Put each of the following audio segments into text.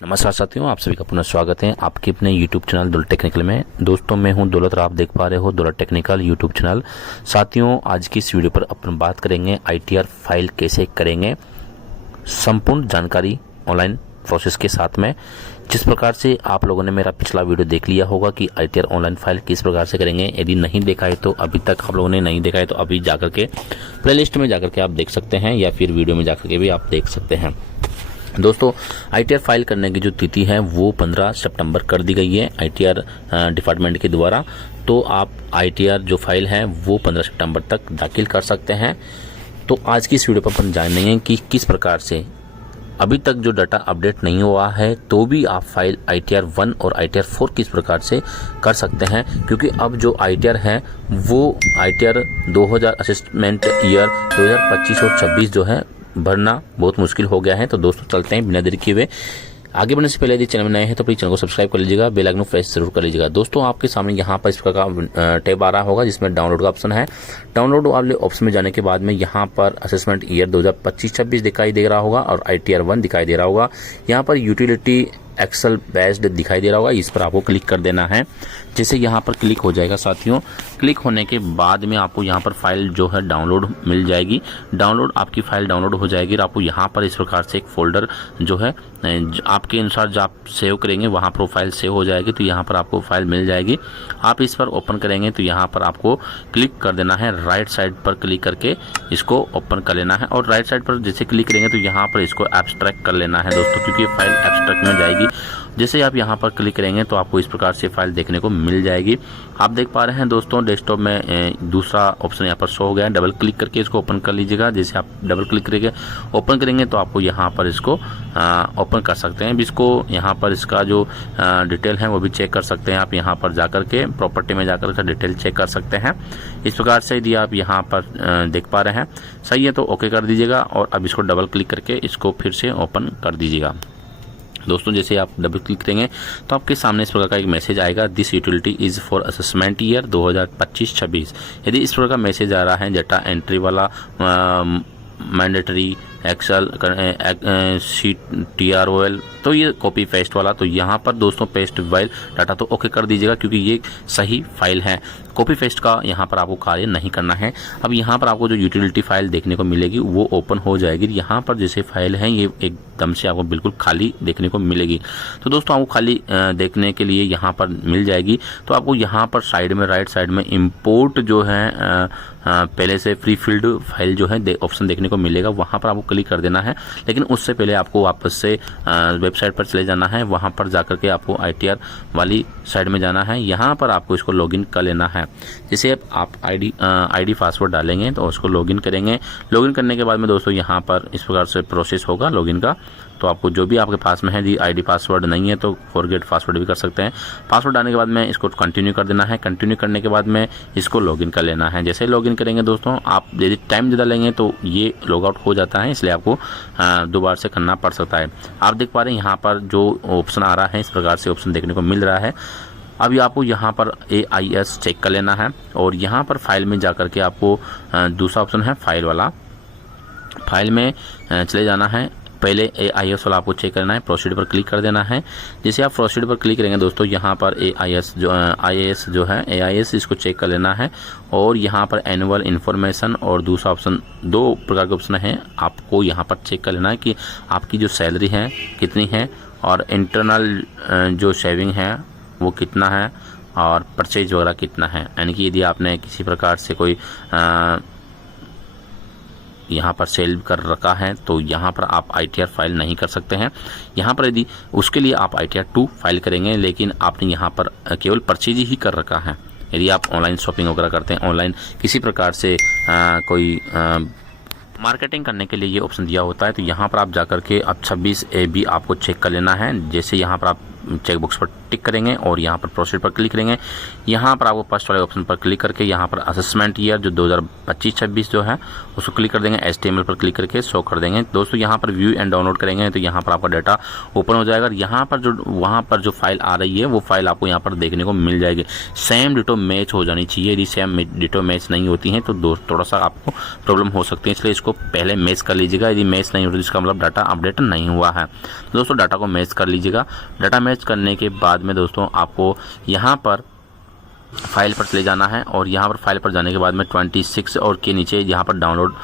नमस्कार साथियों, आप सभी का पुनः स्वागत है आपके अपने YouTube चैनल दौलत टेक्निकल में। दोस्तों मैं हूं दौलत और आप देख पा रहे हो दौलत टेक्निकल YouTube चैनल। साथियों आज की इस वीडियो पर अपन बात करेंगे ITR फाइल कैसे करेंगे, संपूर्ण जानकारी ऑनलाइन प्रोसेस के साथ में। जिस प्रकार से आप लोगों ने मेरा पिछला वीडियो देख लिया होगा कि ITR ऑनलाइन फाइल किस प्रकार से करेंगे। यदि नहीं देखा है तो अभी तक आप लोगों ने नहीं देखा है तो अभी जाकर के प्लेलिस्ट में जाकर के आप देख सकते हैं या फिर वीडियो में जाकर के भी आप देख सकते हैं। दोस्तों ITR फाइल करने की जो तिथि है वो 15 सितंबर कर दी गई है ITR डिपार्टमेंट के द्वारा। तो आप ITR जो फाइल है वो 15 सितंबर तक दाखिल कर सकते हैं। तो आज की इस वीडियो पर अपन जानेंगे कि किस प्रकार से अभी तक जो डाटा अपडेट नहीं हुआ है तो भी आप फाइल ITR 1 और ITR 4 किस प्रकार से कर सकते हैं, क्योंकि अब जो ITR है वो ITR 2000 असेसमेंट ईयर 2025 और 26 जो है भरना बहुत मुश्किल हो गया है। तो दोस्तों चलते हैं बिना देरी किए हुए। आगे बढ़ने से पहले यदि चैनल में नए हैं तो प्लीज चैनल को सब्सक्राइब कर लीजिएगा, बेल आइकन को प्रेस जरूर कर लीजिएगा। दोस्तों आपके सामने यहाँ पर इस प्रकार का टैब आ रहा होगा जिसमें डाउनलोड का ऑप्शन है। डाउनलोड वाले ऑप्शन में जाने के बाद में यहाँ पर असेसमेंट ईयर 2025-26 दिखाई दे रहा होगा और ITR 1 दिखाई दे रहा होगा। यहाँ पर यूटिलिटी एक्सेल बेस्ड दिखाई दे रहा होगा, इस पर आपको क्लिक कर देना है। जैसे यहाँ पर क्लिक हो जाएगा साथियों, क्लिक होने के बाद में आपको यहाँ पर फाइल जो है डाउनलोड मिल जाएगी। डाउनलोड आपकी फाइल डाउनलोड हो जाएगी और आपको यहाँ पर इस प्रकार से एक फोल्डर जो है आपके अनुसार जो आप सेव करेंगे वहाँ पर फाइल सेव हो जाएगी। तो यहाँ पर आपको फाइल मिल जाएगी। आप इस पर ओपन करेंगे तो यहाँ पर आपको क्लिक कर देना है, राइट साइड पर क्लिक करके इसको ओपन कर लेना है। और राइट साइड पर जैसे क्लिक करेंगे तो यहाँ पर इसको एब्स्ट्रैक्ट कर लेना है दोस्तों, क्योंकि फाइल एब्स्ट्रैक्ट में जाएगी। जैसे आप यहाँ पर क्लिक करेंगे तो आपको इस प्रकार से फाइल देखने को मिल जाएगी। आप देख पा रहे हैं दोस्तों डेस्कटॉप में दूसरा ऑप्शन यहाँ पर शो हो गया है। डबल क्लिक करके इसको ओपन कर लीजिएगा। जैसे आप डबल क्लिक करके ओपन करेंगे तो आपको यहाँ पर इसको ओपन कर सकते हैं। इसको यहाँ पर इसका जो डिटेल है वो भी चेक कर सकते हैं। आप यहाँ पर जाकर के प्रॉपर्टी में जाकर के डिटेल चेक कर सकते हैं। इस प्रकार से यदि आप यहाँ पर देख पा रहे हैं सही है तो ओके कर दीजिएगा और अब इसको डबल क्लिक करके इसको फिर से ओपन कर दीजिएगा। दोस्तों जैसे आप डबल क्लिक करेंगे तो आपके सामने इस प्रकार का एक मैसेज आएगा, this utility is for assessment year 2025-26। यदि इस प्रकार का मैसेज आ रहा है डाटा एंट्री वाला मैंडेटरी एक्सेल शीट TROL, तो ये कॉपी पेस्ट वाला, तो यहाँ पर दोस्तों पेस्ट फाइल डाटा तो ओके कर दीजिएगा क्योंकि ये सही फाइल है। कॉपी पेस्ट का यहाँ पर आपको कार्य नहीं करना है। अब यहाँ पर आपको जो यूटिलिटी फाइल देखने को मिलेगी वो ओपन हो जाएगी। यहाँ पर जैसे फाइल है ये एकदम से आपको बिल्कुल खाली देखने को मिलेगी। तो दोस्तों आपको खाली देखने के लिए यहाँ पर मिल जाएगी। तो आपको यहाँ पर साइड में राइट साइड में इम्पोर्ट जो है पहले से फ्री फील्ड फाइल जो है ऑप्शन देखने को मिलेगा, वहाँ पर आपको क्लिक कर देना है। लेकिन उससे पहले आपको वापस से वेबसाइट पर चले जाना है। वहाँ पर जाकर के आपको ITR वाली साइड में जाना है। यहाँ पर आपको इसको लॉगिन कर लेना है। जैसे आप ID पासवर्ड डालेंगे तो उसको लॉगिन करेंगे। लॉगिन करने के बाद में दोस्तों यहाँ पर इस प्रकार से प्रोसेस होगा लॉगिन का। तो आपको जो भी आपके पास में है यदि ID पासवर्ड नहीं है तो फॉरगेट पासवर्ड भी कर सकते हैं। पासवर्ड डालने के बाद में इसको कंटिन्यू कर देना है। कंटिन्यू करने के बाद में इसको लॉगिन कर लेना है। जैसे लॉगिन करेंगे दोस्तों आप यदि टाइम ज़्यादा लेंगे तो ये लॉग आउट हो जाता है, इसलिए आपको दोबारा से करना पड़ सकता है। आप देख पा रहे हैं यहाँ पर जो ऑप्शन आ रहा है इस प्रकार से ऑप्शन देखने को मिल रहा है। अभी आपको यहाँ पर AIS चेक कर लेना है और यहाँ पर फाइल में जाकर के आपको दूसरा ऑप्शन है फाइल वाला, फाइल में चले जाना है। पहले AIS वाला आपको चेक करना है, प्रोसीड पर क्लिक कर देना है। जैसे आप प्रोसीड पर क्लिक करेंगे दोस्तों यहाँ पर AIS जो है AIS इसको चेक कर लेना है। और यहाँ पर एनुअल इन्फॉर्मेशन और दूसरा ऑप्शन, दो प्रकार के ऑप्शन है, आपको यहाँ पर चेक कर लेना है कि आपकी जो सैलरी है कितनी है और इंटरनल जो सेविंग है वो कितना है और परचेज वगैरह कितना है। यानी कि यदि आपने किसी प्रकार से कोई यहाँ पर सेल कर रखा है तो यहाँ पर आप ITR फाइल नहीं कर सकते हैं। यहाँ पर यदि उसके लिए आप ITR 2 फाइल करेंगे, लेकिन आपने यहाँ पर केवल परचेज ही कर रखा है। यदि आप ऑनलाइन शॉपिंग वगैरह करते हैं, ऑनलाइन किसी प्रकार से कोई मार्केटिंग करने के लिए ये ऑप्शन दिया होता है, तो यहाँ पर आप जाकर के अब 26AB आपको चेक कर लेना है। जैसे यहाँ पर आप चेक बॉक्स पर टिक करेंगे और यहाँ पर प्रोसीड पर क्लिक करेंगे। यहाँ पर आपको फर्स्ट वाले ऑप्शन पर क्लिक करके यहाँ पर असेसमेंट ईयर जो 2025-26 जो है उसको क्लिक कर देंगे। HTML पर क्लिक करके शो कर देंगे। दोस्तों यहाँ पर व्यू एंड डाउनलोड करेंगे तो यहाँ पर आपका डाटा ओपन हो जाएगा। यहाँ पर जो वहाँ पर जो फाइल आ रही है वो फाइल आपको यहाँ पर देखने को मिल जाएगी। सेम डिटो मैच हो जानी चाहिए। यदि सेम डिटो मैच नहीं होती है तो थोड़ा सा आपको प्रॉब्लम हो सकती है, इसलिए इसको पहले मैच कर लीजिएगा। यदि मैच नहीं होती तो इसका मतलब डाटा अपडेट नहीं हुआ है। दोस्तों डाटा को मैच कर लीजिएगा। डाटा मैच करने के बाद में दोस्तों आपको यहाँ पर फाइल पर चले जाना है और यहाँ पर फाइल पर जाने के बाद में 26 और के नीचे यहाँ पर डाउनलोड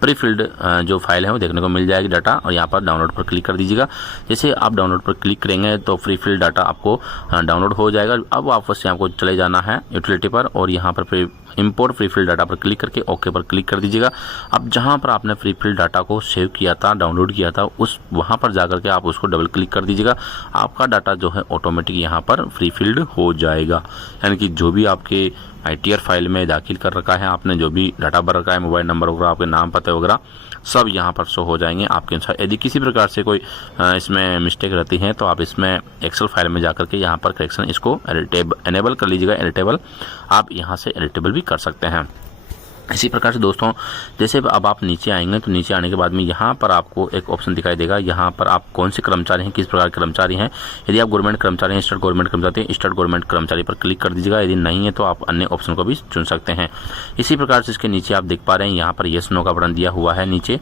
प्री फिल्ड जो फाइल है वो देखने को मिल जाएगी डाटा, और यहाँ पर डाउनलोड पर क्लिक कर दीजिएगा। जैसे आप डाउनलोड पर क्लिक करेंगे तो फ्री फिल्ड डाटा आपको डाउनलोड हो जाएगा। अब वापस से आपको चले जाना है यूटिलिटी पर और यहाँ पर इंपोर्ट फ्री फिल्ड डाटा पर क्लिक करके ओके पर क्लिक कर दीजिएगा। अब जहाँ पर आपने फ्री फिल्ड डाटा को सेव किया था, डाउनलोड किया था, उस वहाँ पर जाकर के आप उसको डबल क्लिक कर दीजिएगा। आपका डाटा जो है ऑटोमेटिक यहाँ पर फ्री फिल्ड हो जाएगा। यानी कि जो भी आपके ITR फाइल में दाखिल कर रखा है आपने, जो भी डाटा भर रखा है, मोबाइल नंबर वगैरह, आपके नाम पते वगैरह सब यहाँ पर शो हो जाएंगे आपके अनुसार। यदि किसी प्रकार से कोई इसमें मिस्टेक रहती है तो आप इसमें एक्सेल फाइल में जाकर के यहाँ पर करेक्शन इसको एनेबल कर लीजिएगा। एडिटेबल आप यहाँ से एडिटेबल भी कर सकते हैं। इसी प्रकार से दोस्तों जैसे अब आप नीचे आएंगे तो नीचे आने के बाद में यहाँ पर आपको एक ऑप्शन दिखाई देगा। यहाँ पर आप कौन से कर्मचारी हैं, किस प्रकार के कर्मचारी हैं। यदि आप गवर्नमेंट कर्मचारी हैं, स्टेट गवर्नमेंट कर्मचारी हैं, स्टेट गवर्नमेंट कर्मचारी पर क्लिक कर दीजिएगा। यदि नहीं है तो आप अन्य ऑप्शन को भी चुन सकते हैं। इसी प्रकार से इसके नीचे आप देख पा रहे हैं यहाँ पर येस नो का बटन दिया हुआ है नीचे।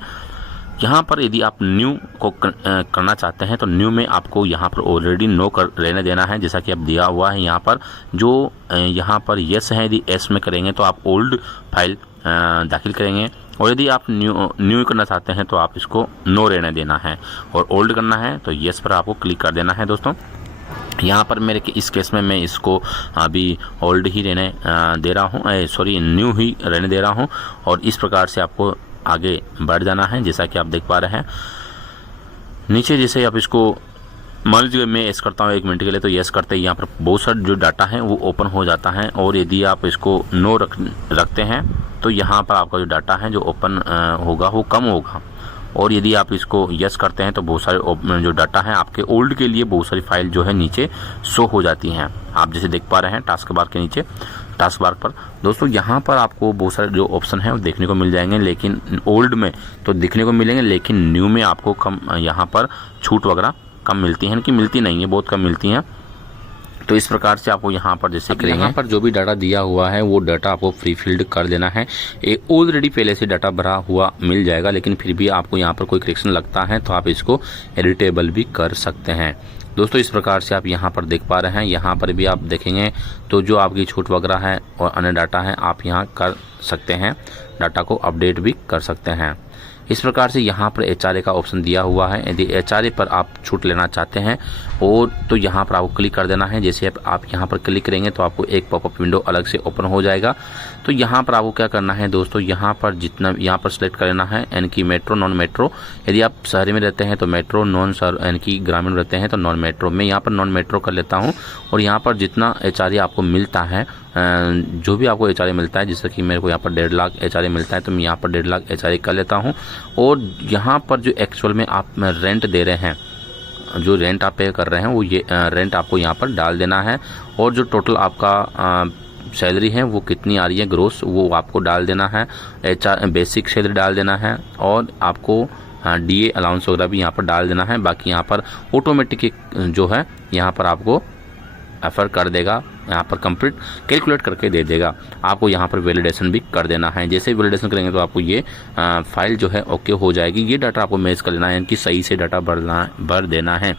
यहाँ पर यदि आप न्यू को करना चाहते हैं तो न्यू में आपको यहाँ पर ऑलरेडी नो कर रहने देना है, जैसा कि अब दिया हुआ है यहाँ पर। जो यहाँ पर येस है, यदि एस में करेंगे तो आप ओल्ड फाइल दाखिल करेंगे, और यदि आप न्यू करना चाहते हैं तो आप इसको नो रहने देना है, और ओल्ड करना है तो येस पर आपको क्लिक कर देना है। दोस्तों यहाँ पर मेरे इस केस में मैं इसको अभी ओल्ड ही रहने दे रहा हूँ, सॉरी न्यू ही रहने दे रहा हूँ। और इस प्रकार से आपको आगे बढ़ जाना है, जैसा कि आप देख पा रहे हैं। नीचे जैसे आप इसको मान लीजिए मैं यस करता हूँ 1 मिनट के लिए, तो यस करते ही यहाँ पर बहुत सारा जो डाटा है वो ओपन हो जाता है। और यदि आप इसको नो रखते हैं तो यहाँ पर आपका जो डाटा है जो ओपन होगा वो कम होगा। और यदि आप इसको यस करते हैं तो बहुत सारे जो डाटा है आपके ओल्ड के लिए बहुत सारी फाइल जो है नीचे शो हो जाती हैं। आप जैसे देख पा रहे हैं टास्क बार के नीचे, टास्क बार पर दोस्तों यहाँ पर आपको बहुत सारे जो ऑप्शन है वो देखने को मिल जाएंगे। लेकिन ओल्ड में तो दिखने को मिलेंगे, लेकिन न्यू में आपको कम यहाँ पर छूट वगैरह कम मिलती है, कि मिलती नहीं है, बहुत कम मिलती हैं। तो इस प्रकार से आपको यहाँ पर जैसे करेंगे, यहाँ पर जो भी डाटा दिया हुआ है वो डाटा आपको फ्री फिल्ड कर देना है। ऑलरेडी पहले से डाटा भरा हुआ मिल जाएगा, लेकिन फिर भी आपको यहाँ पर कोई करेक्शन लगता है तो आप इसको एडिटेबल भी कर सकते हैं। दोस्तों इस प्रकार से आप यहाँ पर देख पा रहे हैं। यहाँ पर भी आप देखेंगे तो जो आपकी छूट वगैरह है और अन्य डाटा है आप यहाँ कर सकते हैं, डाटा को अपडेट भी कर सकते हैं। इस प्रकार से यहाँ पर HRA का ऑप्शन दिया हुआ है। यदि HRA पर आप छूट लेना चाहते हैं और तो यहाँ पर आपको क्लिक कर देना है। जैसे आप यहाँ पर क्लिक करेंगे तो आपको एक पॉपअप विंडो अलग से ओपन हो जाएगा। तो यहाँ पर आपको क्या करना है दोस्तों, यहाँ पर जितना यहाँ पर सेलेक्ट कर लेना है, यानी कि मेट्रो नॉन मेट्रो। यदि आप शहरी में रहते हैं तो मेट्रो, नॉन शहर यानी कि ग्रामीण रहते हैं तो नॉन मेट्रो। मैं यहाँ पर नॉन मेट्रो कर लेता हूँ। और यहाँ पर जितना HRA आपको मिलता है, जो भी आपको HRA मिलता है, जैसे कि मेरे को यहाँ पर 1.5 लाख HRA मिलता है तो मैं यहाँ पर 1.5 लाख HRA कर लेता हूँ। और यहाँ पर जो एक्चुअल में आप रेंट दे रहे हैं, जो रेंट आप पे कर रहे हैं वो ये रेंट आपको यहाँ पर डाल देना है। और जो टोटल आपका सैलरी है वो कितनी आ रही है ग्रोस, वो आपको डाल देना है। बेसिक सैलरी डाल देना है और आपको DA अलाउंस वगैरह भी यहाँ पर डाल देना है। बाकी यहाँ पर ऑटोमेटिक जो है यहाँ पर आपको एफर कर देगा, यहाँ पर कंप्लीट कैलकुलेट करके दे देगा। आपको यहाँ पर वैलिडेशन भी कर देना है। जैसे वैलिडेशन करेंगे तो आपको ये फाइल जो है ओके हो जाएगी। ये डाटा आपको मैच कर लेना है, यानी कि सही से डाटा भर देना है।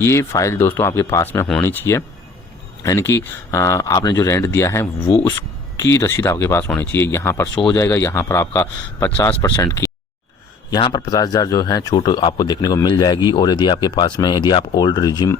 ये फाइल दोस्तों आपके पास में होनी चाहिए, यानी कि आपने जो रेंट दिया है वो उसकी रसीद आपके पास होनी चाहिए। यहाँ पर शो हो जाएगा। यहाँ पर आपका 50% की, यहाँ पर 50,000 जो है छूट आपको देखने को मिल जाएगी। और यदि आपके पास में यदि आप ओल्ड रिजीम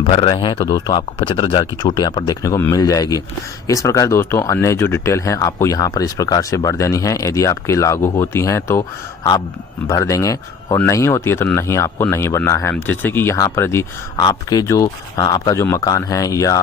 भर रहे हैं तो दोस्तों आपको 75,000 की छूट यहाँ पर देखने को मिल जाएगी। इस प्रकार दोस्तों अन्य जो डिटेल है आपको यहाँ पर इस प्रकार से भर देनी है। यदि आपके लागू होती हैं तो आप भर देंगे, और नहीं होती है तो नहीं, आपको नहीं भरना है। जैसे कि यहाँ पर यदि आपके जो आपका जो मकान है या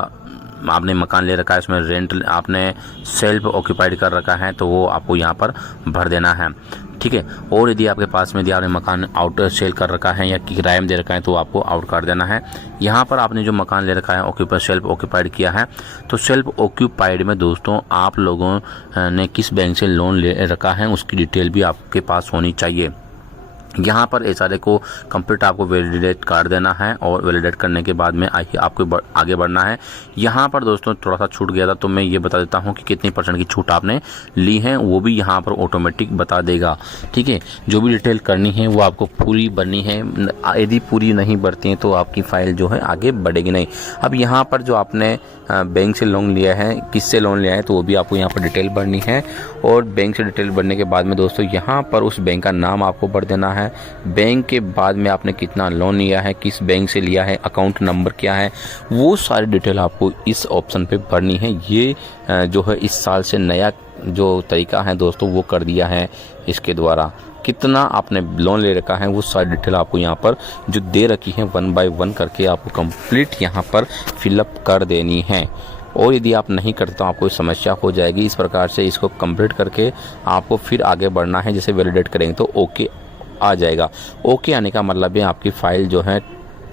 आपने मकान ले रखा है, उसमें रेंट आपने सेल्फ ऑक्यूपाइड कर रखा है तो वो आपको यहाँ पर भर देना है। ठीक है। और यदि आपके पास में यदि आपने मकान आउट सेल कर रखा है या किराए में दे रखा है तो आपको आउट कर देना है। यहाँ पर आपने जो मकान ले रखा है ऑक्यूपाइड सेल्फ ऑक्यूपाइड किया है, तो सेल्फ ऑक्यूपाइड में दोस्तों आप लोगों ने किस बैंक से लोन ले रखा है उसकी डिटेल भी आपके पास होनी चाहिए। यहाँ पर एचआरए को कंप्लीट आपको वैलिडेट कर देना है और वैलिडेट करने के बाद में आपको आगे बढ़ना है। यहाँ पर दोस्तों थोड़ा सा छूट गया था तो मैं ये बता देता हूँ कि कितनी % की छूट आपने ली है, वो भी यहाँ पर ऑटोमेटिक बता देगा। ठीक है, जो भी डिटेल करनी है वो आपको पूरी भरनी है, यदि पूरी नहीं भरती है तो आपकी फ़ाइल जो है आगे बढ़ेगी नहीं। अब यहाँ पर जो आपने बैंक से लोन लिया है, किससे लोन लिया है, तो वो भी आपको यहाँ पर डिटेल भरनी है। और बैंक से डिटेल भरने के बाद में दोस्तों यहाँ पर उस बैंक का नाम आपको भर देना है। बैंक के बाद में आपने कितना लोन लिया है, किस बैंक से लिया है, अकाउंट नंबर क्या है, वो सारी डिटेल आपको इस ऑप्शन पे भरनी है। ये जो है इस साल से नया जो तरीका है दोस्तों वो कर दिया है इसके द्वारा। कितना आपने लोन ले रखा है वो सारी डिटेल आपको यहाँ पर जो दे रखी है 1 बाय 1 करके आपको कंप्लीट यहाँ पर फिलअप कर देनी है। और यदि आप नहीं करते तो आपको समस्या हो जाएगी। इस प्रकार से इसको कंप्लीट करके आपको फिर आगे बढ़ना है। जैसे वैलिडेट करेंगे तो ओके आ जाएगा। ओके आने का मतलब है आपकी फ़ाइल जो है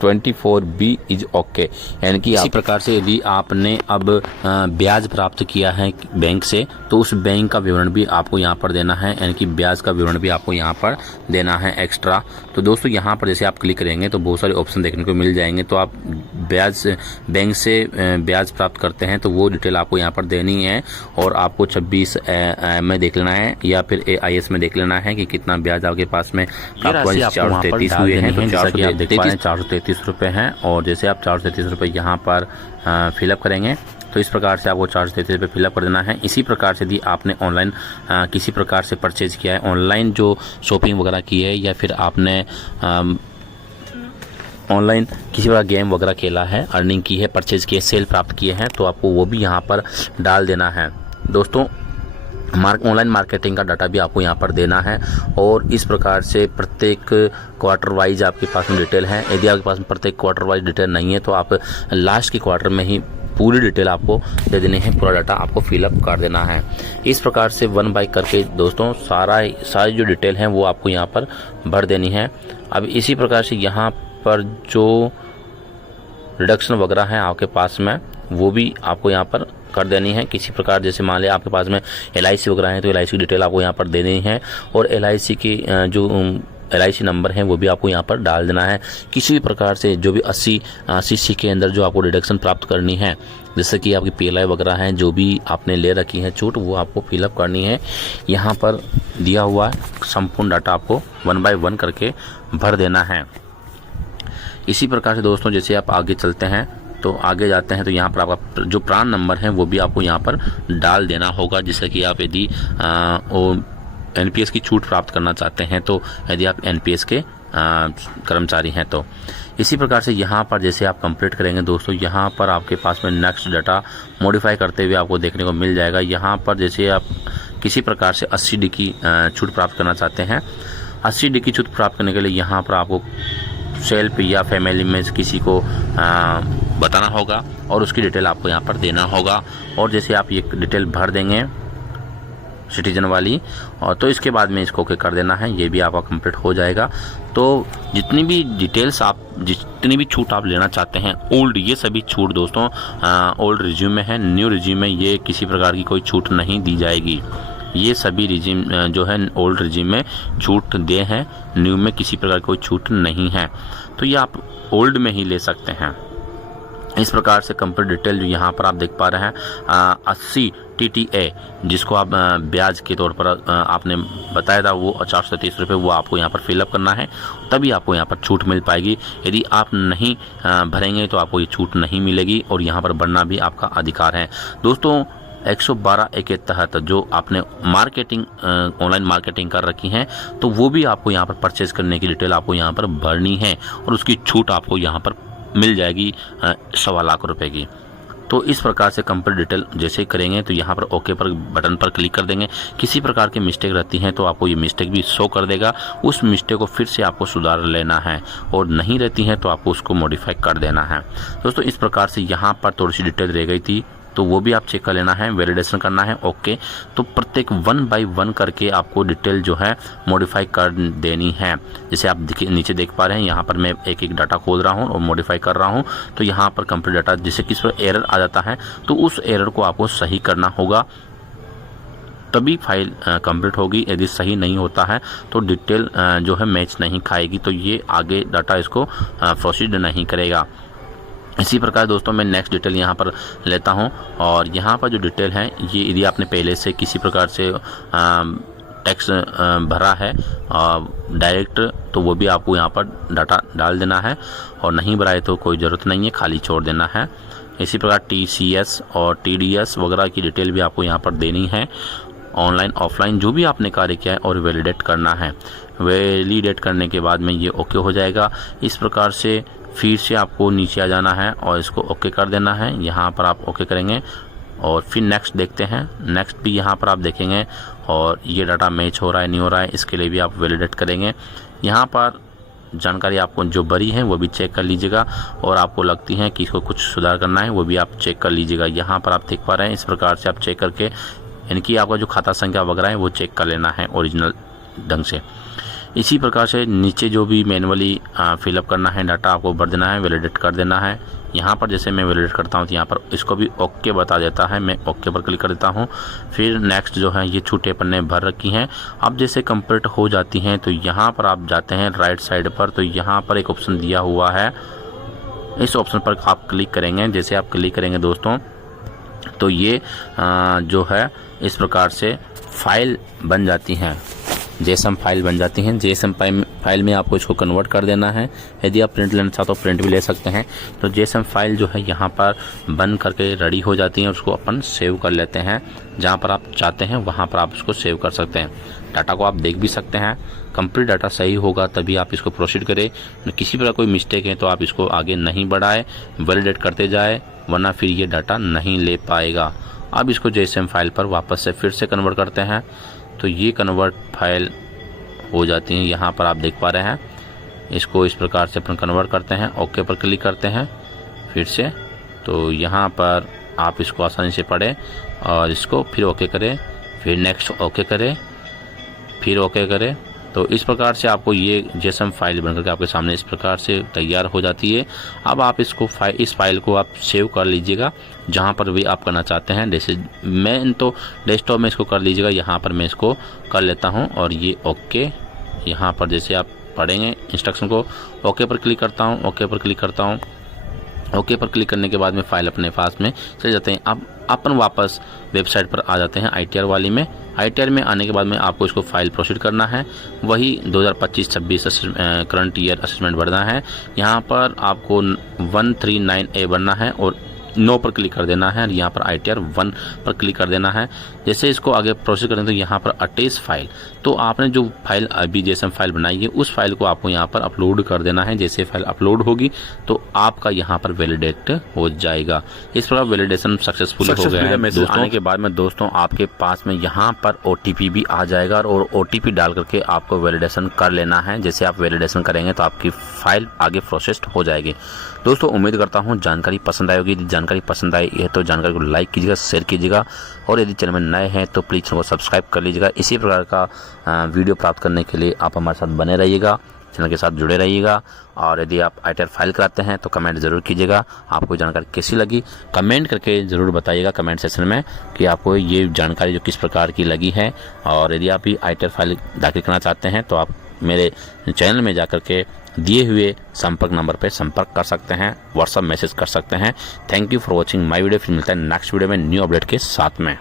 24B इज ओके, यानी कि इसी प्रकार से यदि आपने अब ब्याज प्राप्त किया है बैंक से तो उस बैंक का विवरण भी आपको यहाँ पर देना है, यानी कि ब्याज का विवरण भी आपको यहाँ पर देना है एक्स्ट्रा। तो दोस्तों यहाँ पर जैसे आप क्लिक करेंगे तो बहुत सारे ऑप्शन देखने को मिल जाएंगे। तो आप ब्याज बैंक से ब्याज प्राप्त करते हैं तो वो डिटेल आपको यहाँ पर देनी है। और आपको 26 में देख लेना है या फिर AIS में देख लेना है कि कितना ब्याज आपके पास में 433 हुए हैं। तो 433 रुपये हैं। और जैसे आप 433 रुपये यहाँ पर फिलअप करेंगे तो इस प्रकार से आपको 433 रुपये फिलअप कर देना है। इसी प्रकार से यदि आपने ऑनलाइन किसी प्रकार से परचेज किया है, ऑनलाइन जो शॉपिंग वगैरह की है या फिर आपने ऑनलाइन किसी प्रकार गेम वगैरह खेला है, अर्निंग की है, परचेज की है, सेल प्राप्त किए हैं, तो आपको वो भी यहाँ पर डाल देना है। दोस्तों ऑनलाइन मार्केटिंग का डाटा भी आपको यहाँ पर देना है। और इस प्रकार से प्रत्येक क्वार्टर वाइज आपके पास में डिटेल है। यदि आपके पास में प्रत्येक क्वार्टर वाइज डिटेल नहीं है तो आप लास्ट के क्वार्टर में ही पूरी डिटेल आपको दे देनी है, पूरा डाटा आपको फिलअप कर देना है। इस प्रकार से 1 बाय करके दोस्तों सारी जो डिटेल है वो आपको यहाँ पर भर देनी है। अब इसी प्रकार से यहाँ पर जो रिडक्शन वगैरह है आपके पास में वो भी आपको यहाँ पर कर देनी है। किसी प्रकार जैसे मान लिया आपके पास में LIC वगैरह है तो LIC की डिटेल आपको यहाँ पर दे देनी है। और LIC की जो LIC नंबर है वो भी आपको यहाँ पर डाल देना है। किसी भी प्रकार से जो भी 80 CC के अंदर जो आपको डिडक्शन प्राप्त करनी है, जैसे कि आपकी PLI वगैरह है, जो भी आपने ले रखी है छूट, वो आपको फिलअप करनी है। यहाँ पर दिया हुआ संपूर्ण डाटा आपको 1 बाय 1 करके भर देना है। इसी प्रकार से दोस्तों जैसे आप आगे चलते हैं तो आगे जाते हैं तो यहाँ पर आपका जो प्रान नंबर है वो भी आपको यहाँ पर डाल देना होगा। जैसे कि आप यदि NPS की छूट प्राप्त करना चाहते हैं तो यदि आप NPS के कर्मचारी हैं तो इसी प्रकार से यहाँ पर जैसे आप कंप्लीट करेंगे दोस्तों, यहाँ पर आपके पास में नेक्स्ट डाटा मॉडिफाई करते हुए आपको देखने को मिल जाएगा। यहाँ पर जैसे आप किसी प्रकार से 80D की छूट प्राप्त करना चाहते हैं, 80D की छूट प्राप्त करने के लिए यहाँ पर आपको सेल्फ या फैमिली में किसी को बताना होगा और उसकी डिटेल आपको यहाँ पर देना होगा। और जैसे आप ये डिटेल भर देंगे सिटीजन वाली, और तो इसके बाद में इसको ओके कर देना है, ये भी आपका कंप्लीट हो जाएगा। तो जितनी भी डिटेल्स आप जितनी भी छूट आप लेना चाहते हैं ओल्ड, ये सभी छूट दोस्तों ओल्ड रिज्यूम में है। न्यू रिज्यूम में ये किसी प्रकार की कोई छूट नहीं दी जाएगी। ये सभी रिज्यूम जो है ओल्ड रिज्यूम में छूट दे हैं, न्यू में किसी प्रकार कोई छूट नहीं है। तो ये आप ओल्ड में ही ले सकते हैं। इस प्रकार से कंप्लीट डिटेल जो यहाँ पर आप देख पा रहे हैं 80 TTA जिसको आप ब्याज के तौर पर आपने बताया था, वो 430 रुपये वो आपको यहाँ पर फिलअप करना है, तभी आपको यहाँ पर छूट मिल पाएगी। यदि आप नहीं भरेंगे तो आपको ये छूट नहीं मिलेगी और यहाँ पर भरना भी आपका अधिकार है। दोस्तों 112A के तहत जो आपने मार्केटिंग ऑनलाइन मार्केटिंग कर रखी है तो वो भी आपको यहाँ पर परचेज करने की डिटेल आपको यहाँ पर भरनी है और उसकी छूट आपको यहाँ पर मिल जाएगी 1.25 लाख रुपए की। तो इस प्रकार से कंप्लीट डिटेल जैसे करेंगे तो यहाँ पर ओके पर बटन पर क्लिक कर देंगे। किसी प्रकार की मिस्टेक रहती है तो आपको ये मिस्टेक भी शो कर देगा, उस मिस्टेक को फिर से आपको सुधार लेना है, और नहीं रहती है तो आपको उसको मॉडिफाई कर देना है। दोस्तों इस प्रकार से यहाँ पर थोड़ी सी डिटेल रह गई थी तो वो भी आप चेक कर लेना है, वैलिडेशन करना है। ओके, तो प्रत्येक 1 बाय 1 करके आपको डिटेल जो है मॉडिफाई कर देनी है। जैसे आप नीचे देख पा रहे हैं, यहाँ पर मैं एक एक डाटा खोल रहा हूँ और मॉडिफाई कर रहा हूँ। तो यहाँ पर कंप्लीट डाटा जिसे किस पर एरर आ जाता है, तो उस एरर को आपको सही करना होगा, तभी फाइल कंप्लीट होगी। यदि सही नहीं होता है तो डिटेल जो है मैच नहीं खाएगी, तो ये आगे डाटा इसको प्रोसीड नहीं करेगा। इसी प्रकार दोस्तों मैं नेक्स्ट डिटेल यहाँ पर लेता हूँ, और यहाँ पर जो डिटेल है ये यदि आपने पहले से किसी प्रकार से टैक्स भरा है डायरेक्ट, तो वो भी आपको यहाँ पर डाटा डाल देना है, और नहीं भरा है तो कोई ज़रूरत नहीं है, खाली छोड़ देना है। इसी प्रकार TCS और TDS वगैरह की डिटेल भी आपको यहाँ पर देनी है। ऑनलाइन ऑफलाइन जो भी आपने कार्य किया है और वैलिडेट करना है। वैलिडेट करने के बाद में ये ओके हो जाएगा। इस प्रकार से फिर से आपको नीचे आ जाना है और इसको ओके कर देना है। यहाँ पर आप ओके करेंगे और फिर नेक्स्ट देखते हैं। नेक्स्ट भी यहाँ पर आप देखेंगे और ये डाटा मैच हो रहा है नहीं हो रहा है, इसके लिए भी आप वैलिडेट करेंगे। यहाँ पर जानकारी आपको जो भरी है वो भी चेक कर लीजिएगा, और आपको लगती है कि इसको कुछ सुधार करना है वो भी आप चेक कर लीजिएगा। यहाँ पर आप देख पा रहे हैं, इस प्रकार से आप चेक करके इनकी आपका जो खाता संख्या वगैरह है वो चेक कर लेना है ओरिजिनल ढंग से। इसी प्रकार से नीचे जो भी मैनुअली फिलअप करना है डाटा आपको भर देना है, वैलिडेट कर देना है। यहाँ पर जैसे मैं वैलिडेट करता हूँ तो यहाँ पर इसको भी ओके बता देता है, मैं ओके पर क्लिक कर देता हूँ। फिर नेक्स्ट जो है ये छूटे पन्ने भर रखी हैं। अब जैसे कंप्लीट हो जाती हैं तो यहाँ पर आप जाते हैं राइट साइड पर, तो यहाँ पर एक ऑप्शन दिया हुआ है, इस ऑप्शन पर आप क्लिक करेंगे। जैसे आप क्लिक करेंगे दोस्तों तो ये जो है इस प्रकार से फाइल बन जाती हैं, जेएसएम फाइल बन जाती हैं। जेएसएम फाइल में आपको इसको कन्वर्ट कर देना है। यदि आप प्रिंट लेना चाहते हो प्रिंट भी ले सकते हैं। तो जेएसएम फाइल जो है यहाँ पर बन करके रेडी हो जाती हैं, उसको अपन सेव कर लेते हैं। जहाँ पर आप चाहते हैं वहाँ पर आप उसको सेव कर सकते हैं। डाटा को आप देख भी सकते हैं, कंप्लीट डाटा सही होगा तभी आप इसको प्रोसीड करें। किसी प्रकार कोई मिस्टेक है तो आप इसको आगे नहीं बढ़ाएं, वैलिडेट करते जाए, वरना फिर ये डाटा नहीं ले पाएगा। अब इसको जेएसएम फाइल पर वापस से फिर से कन्वर्ट करते हैं, तो ये कन्वर्ट फाइल हो जाती है। यहाँ पर आप देख पा रहे हैं, इसको इस प्रकार से अपन कन्वर्ट करते हैं, ओके पर क्लिक करते हैं फिर से। तो यहाँ पर आप इसको आसानी से पढ़ें और इसको फिर ओके करें, फिर नेक्स्ट ओके करें, फिर ओके करें। तो इस प्रकार से आपको ये जेएसएम फाइल बनकर के आपके सामने इस प्रकार से तैयार हो जाती है। अब आप इसको इस फाइल को आप सेव कर लीजिएगा जहाँ पर भी आप करना चाहते हैं। जैसे मैं तो डेस्कटॉप में इसको कर लीजिएगा, यहाँ पर मैं इसको कर लेता हूँ और ये ओके। यहाँ पर जैसे आप पढ़ेंगे इंस्ट्रक्शन को, ओके पर क्लिक करता हूँ, ओके पर क्लिक करता हूँ। ओके पर क्लिक करने के बाद में फाइल अपने पास में चले जाते हैं। अब अपन वापस वेबसाइट पर आ जाते हैं ITR वाली में। ITR में आने के बाद में आपको इसको फाइल प्रोसीड करना है, वही 2025-26 करंट ईयर असेसमेंट भरना है। यहाँ पर आपको 139A भरना है और नो पर क्लिक कर देना है। यहाँ पर ITR 1 पर क्लिक कर देना है। जैसे इसको आगे प्रोसेस करें तो यहाँ पर अटैच फाइल, तो आपने जो फाइल अभी जेएसएम फाइल बनाई है उस फाइल को आपको यहाँ पर अपलोड कर देना है। जैसे फाइल अपलोड होगी तो आपका यहाँ पर वैलिडेट हो जाएगा। इस प्रकार वैलिडेशन सक्सेसफुल हो गया है दोस्तों। आने के बाद में दोस्तों आपके पास में यहाँ पर OTP भी आ जाएगा और OTP डाल करके आपको वैलिडेशन कर लेना है। जैसे आप वैलिडेशन करेंगे तो आपकी फाइल आगे प्रोसेस्ड हो जाएगी। दोस्तों उम्मीद करता हूँ जानकारी पसंद आई होगी। यदि जानकारी पसंद आई है तो जानकारी को लाइक कीजिएगा, शेयर कीजिएगा, और यदि चैनल में नए हैं तो प्लीज़ चैनल को सब्सक्राइब कर लीजिएगा। इसी प्रकार का वीडियो प्राप्त करने के लिए आप हमारे साथ बने रहिएगा, चैनल के साथ जुड़े रहिएगा। और यदि आप ITR फाइल कराते हैं तो कमेंट ज़रूर कीजिएगा। आपको जानकारी कैसी लगी कमेंट करके ज़रूर बताइएगा कमेंट सेक्शन में कि आपको ये जानकारी जो किस प्रकार की लगी है। और यदि आप भी ITR फाइल दाखिल करना चाहते हैं तो आप मेरे चैनल में जाकर के दिए हुए संपर्क नंबर पर संपर्क कर सकते हैं, व्हाट्सएप मैसेज कर सकते हैं। Thank you for watching my video. फिर मिलता है नेक्स्ट वीडियो में न्यू अपडेट के साथ में।